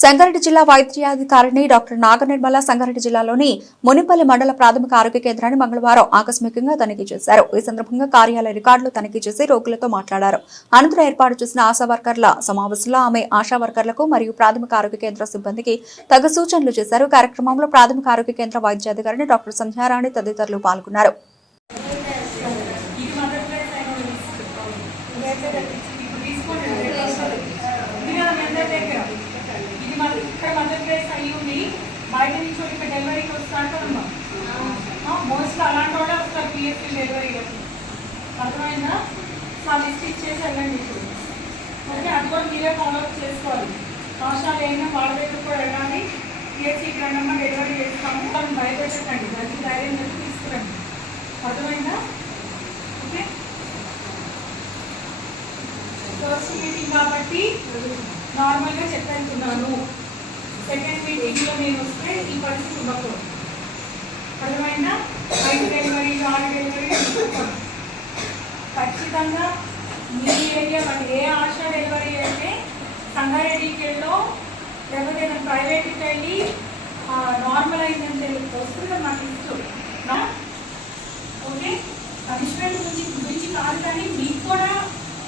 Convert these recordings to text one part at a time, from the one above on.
సంగారెడ్డి జిల్లా వైద్యాధికారిణి డాక్టర్ నాగనిర్మల సంగారెడ్డి జిల్లాలోని మునిపల్లి మండల ప్రాథమిక ఆరోగ్య కేంద్రాన్ని మంగళవారం ఆకస్మికంగా తనిఖీ చేశారు. ఈ సందర్భంగా కార్యాలయ రికార్డులు తనిఖీ చేసి రోగులతో మాట్లాడారు. అనంతరం ఏర్పాటు చేసిన ఆశా వర్కర్ల సమావేశంలో ఆమె ఆశా వర్కర్లకు మరియు ప్రాథమిక ఆరోగ్య కేంద్ర సిబ్బందికి తగు సూచనలు చేశారు. కార్యక్రమంలో ప్రాథమిక ఆరోగ్య కేంద్ర వైద్యాధికారిణి డాక్టర్ సంధ్యారాణి తదితరులు పాల్గొన్నారు. బయట నుంచి ఇక్కడ డెలివరీకి వస్తాను కదమ్మా, మోస్ట్లీ అలాంటి వాళ్ళే వస్తారు పిఎస్సీ డెలివరీకి. అర్థమైందా? ఆ లిస్ట్ ఇచ్చేసి వెళ్ళండి ఇప్పుడు. ఓకే, అది కూడా మీరే ఫాలోఅప్ చేసుకోవాలి. ఆశాలు అయినా వాళ్ళ దగ్గర కూడా వెళ్ళాలి. పిఎస్సీకి రండమ్మా డెలివరీ చేస్తాము, వాళ్ళని భయపెట్టండి, మంచి ధైర్యం చెప్పి తీసుకురండి. అర్థమైందా? ఓకే, ఫస్ట్ మీటింగ్ కాబట్టి నార్మల్గా చెప్పేస్తున్నాను. సెకండ్ మీటింగ్లో నేను వస్తే ఈ పరిస్థితి ఉండకూడదు. అర్థమైందా? 5 డెలివరీ 6 డెలివరీ ఖచ్చితంగా మీ ఏరియా వాళ్ళు ఏ ఆశా డెలివరీ అయితే సంగారెడ్డిలో లేకపోతే ఏదైనా ప్రైవేట్కి వెళ్ళి నార్మల్ అయిందని వస్తుందో నాకు ఇష్టం. ఓకే, పనిష్మెంట్ గురించి కాదు, కానీ మీకు కూడా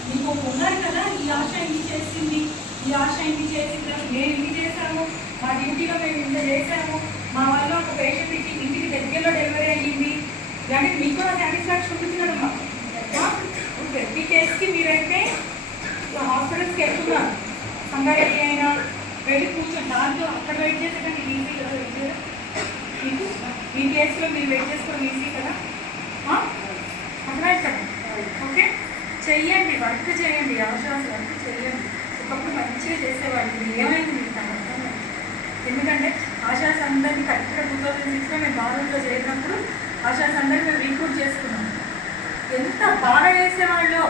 మీకు ఉన్నారు కదా, ఈ ఆశ ఇంటి చేసింది, ఈ ఆశ ఇంటి చేసింది, నేను ఇంటి చేశాము, మా డ్యూటీలో మేము ఇంత చేసాము, మా వల్ల ఒక పేషెంట్ ఇంటికి దగ్గరలో డెలివరీ అయ్యింది, కానీ మీకు కూడా సాటిస్ఫాక్షన్ ఉంటుంది కదమ్మా. ప్రతి కేసుకి మీరైతే హాస్పిటల్స్కి వెళ్తున్నారు, సంగారెడ్డి అయినా వెళ్ళి కూర్చొని దాంట్లో అక్కడ వెయిట్ చేసేటంటే ఈజీ కదా, వెయిట్ చేయడం మీకు మీ కేసులో మీరు వెయిట్ చేసుకోవడం ఈజీ కదా, అర్థమైంది కదా. ఓకే, చెయ్యండి, వర్క్ చేయండి, అవసరం వర్క్ చేయండి. ఒకప్పుడు మంచిగా చేసేవాళ్ళు, ఏమైంది మీకు ఎందుకంటే ఆశాస్ అందరినీ కరెక్ట్గా 2006లో మేము బారూల్లో చేరినప్పుడు ఆశాస్ అందరినీ మేము రిక్రూట్ చేసుకున్నాం. ఎంత బాగా చేసేవాళ్ళు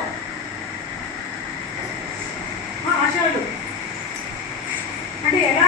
ఆశాలు అంటే ఎలా